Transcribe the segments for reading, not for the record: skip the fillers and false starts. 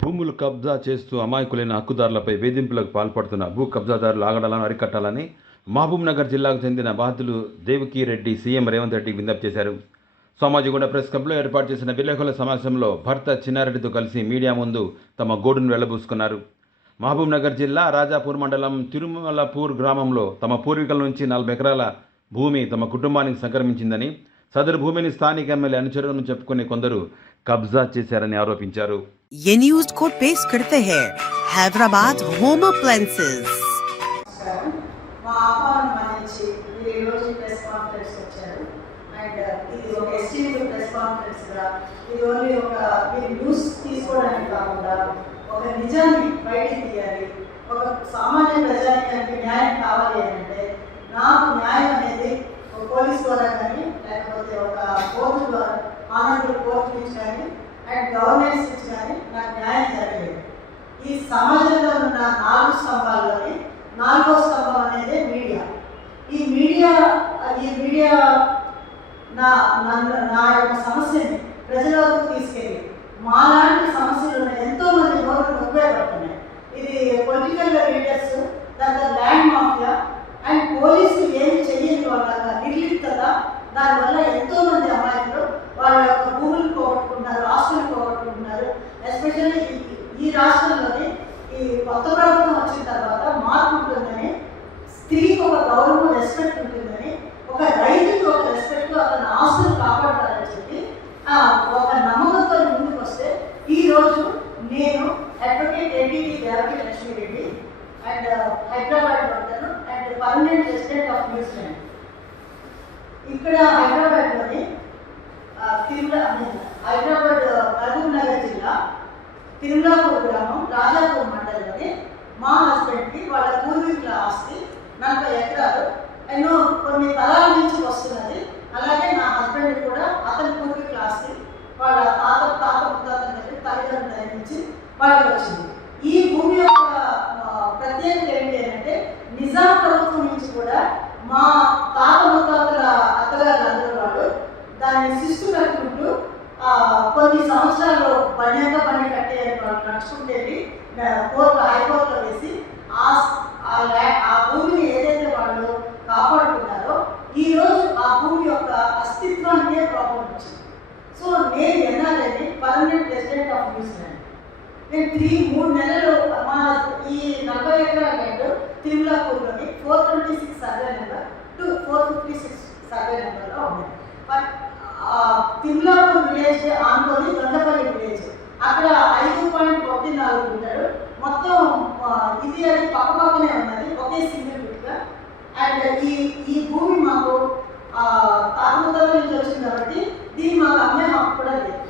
భూములు కబ్జా చేస్తూ అమాయకులైన హక్కుదారులపై వేధింపులకు పాల్పడుతున్న భూ కబ్జాదారులు ఆగడాలను అరికట్టాలని మహబూబ్నగర్ జిల్లాకు చెందిన బాధితులు దేవకీరెడ్డి సీఎం రేవంత్ రెడ్డికి విజ్ఞప్తి చేశారు. సోమాజిగూడ ప్రెస్ క్లబ్లో ఏర్పాటు చేసిన విలేకరుల సమావేశంలో భర్త చిన్నారెడ్డితో కలిసి మీడియా ముందు తమ గోడును వెళ్లబూసుకున్నారు. మహబూబ్నగర్ జిల్లా రాజాపూర్ మండలం తిరుమలపూర్ గ్రామంలో తమ పూర్వీకుల నుంచి 40 ఎకరాల భూమి తమ కుటుంబానికి సంక్రమించిందని, సదరు భూమిని స్థానిక ఎమ్మెల్యే అనుచరులను చెప్పుకునే కొందరు కబ్జా చేశారని ఆరోపించారు. ये न्यूज को पेश करते हैं हैदराबाद होम अप्लायंसेस। మా ఆహ్వానం మన్నించి మీరు ఈ రోజు ప్రెస్ కాన్ఫరెన్స్ వచ్చారు. అండ్ ఇది ఒక ఎస్టీవీ ప్రెస్ కాన్ఫరెన్స్ గా ఇది ఓన్లీ ఒక మీరు న్యూస్ తీసుకోవడానికి కాకుండా ఒక నిజాన్ని బయటికి తీయాలి. ఒక సామాన్య ప్రజానికానికి న్యాయం కావాలి అంటే నాకు న్యాయం అనేది ఒక పోలీస్ ద్వారా కానీ లేకపోతే ఒక కోర్టు ద్వారా ఆనరబుల్ కోర్టు నుంచి కానీ అండ్ గవర్నెన్స్ నుంచి కానీ నాకు న్యాయం జరగలేదు. ఈ సమాజంలో ఉన్న 4 స్తంభాల్లోని 4వ స్తంభం అనేది మీడియా. ఈ మీడియా నా యొక్క సమస్యని ప్రజల వరకు తీసుకెళ్ళి మాలాంటి సమస్యలు ఉన్న ఎంతోమంది నోట్లు ఉపయోగపడుతున్నాయి. ఇది పొలిటికల్ లీడర్స్, దాంట్లో ల్యాండ్ మాఫియా అండ్ పోలీసులు ఏమి చెయ్యని వాళ్ళ నిర్లిప్తత, దానివల్ల ఎంతోమంది అమ్మాయిలు వాళ్ళ యొక్క భూములు పోగొట్టుకుంటున్నారు, ఆస్తులు పోగొట్టుకుంటున్నారు. ఎస్పెషల్లీ ఈ రాష్ట్రంలోని ఈ కొత్త ప్రభుత్వం వచ్చిన తర్వాత మార్పు ఉంటుందని, స్త్రీకి ఒక గౌరవం, రెస్పెక్ట్ ఉంటుందని, ఒక రైతుకి ఒక రెస్పెక్ట్, అతని ఆస్తులు కాపాడతారని చెప్పి ఒక నమ్మకంతో ముందుకు వస్తే ఈరోజు నేను advocate APT Devaki Lakshmi Reddy and Hyderabad ఉంటాను and permanent resident of New Zealand. ఇక్కడ హైదరాబాద్లోని హైదరాబాద్ మహబూబ్నగర్ జిల్లా తిరుమలాపూర్ గ్రామం రాజాపూర్ మండలంలోని మా హస్బెండ్కి వాళ్ళ పూర్వీకుల ఆస్తి 40 ఎకరాలు కొన్ని తరాల నుంచి వస్తున్నది. అలాగే నా హస్బెండ్ కూడా అతని పూర్వీకుల ఆస్తి వాళ్ళ తాత ముత్తాతల దగ్గర తల్లిదండ్రుల నుంచి వాళ్ళకి వచ్చింది. ఈ భూమి యొక్క ప్రత్యేకత ఏంటి అంటే నిజాం ప్రభుత్వం నుంచి కూడా మా తాత ముత్తాతల అత్తగారు అందరూ వాళ్ళు దాన్ని శిస్తు కట్టుకుంటూ కొన్ని సంవత్సరాలు బండి కట్టే వాళ్ళు నడుచుకుంటే హైకోర్టులో వేసి ఆ భూమిని ఏదైతే వాళ్ళు కాపాడుకున్నారో ఈరోజు ఆ భూమి యొక్క అస్తిత్వానికే ప్రాబ్లం వచ్చింది. సో నేను ఎన్ఆర్ఐని పర్మనెంట్ రెసిడెంట్ ఆఫ్ న్యూజిలాండ్. నేను 3 నెలలు మా ఈ 40 ఎకరాల ల్యాండ్ తిరుమలాపూర్లోని 426 సర్వే నెంబర్ టు 456 సర్వే నెంబర్లో ఉంది. బట్ తిరుమలాపూర్ విలేజ్ ఆనుకొని దొండపల్లి విలేజ్ అక్కడ 5.14 ఉంటారు. మొత్తం ఇది అది పక్కనే ఉన్నది, ఒకే సింగిల్ బిట్గా. అండ్ ఈ భూమి మాకు తాతల నుంచి వచ్చింది కాబట్టి దీన్ని మాకు అమ్మే హక్కు కూడా లేదు.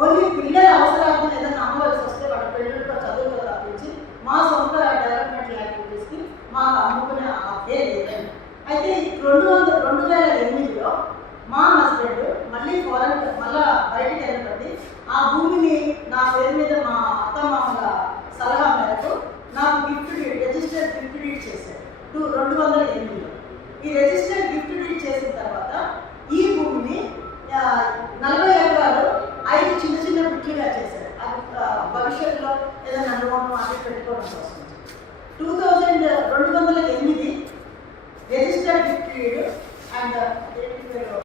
ఓన్లీ పిల్లల అవసరార్థం ఏదైనా అమ్మవలసి వస్తే వాళ్ళ పెళ్ళిళ్ళతో చదువుతో తప్పించి మా సొంత డెవలప్మెంట్ యాక్టివిటీస్కి మాకు అమ్ముకునే హక్కే లేదండి. అయితే 2008లో మా హస్బెండ్ మళ్ళీ బయటికి వెళ్ళబట్టి ఆ భూమిని నా పేరు మీద మా అత్తమామల సలహా మేరకు నాకు రిజిస్టర్డ్ గిఫ్ట్ డీడ్ చేశారు 2008లో. ఈ రిజిస్టర్డ్ గిఫ్ట్ డీడ్ చేసిన తర్వాత ఈ భూమిని 40 ఎకరాలు 5 చిన్న బిట్లుగా చేశారు. అది భవిష్యత్తులో ఏదైనా లోన్ అది పెట్టుకోవడం కోసం. 2008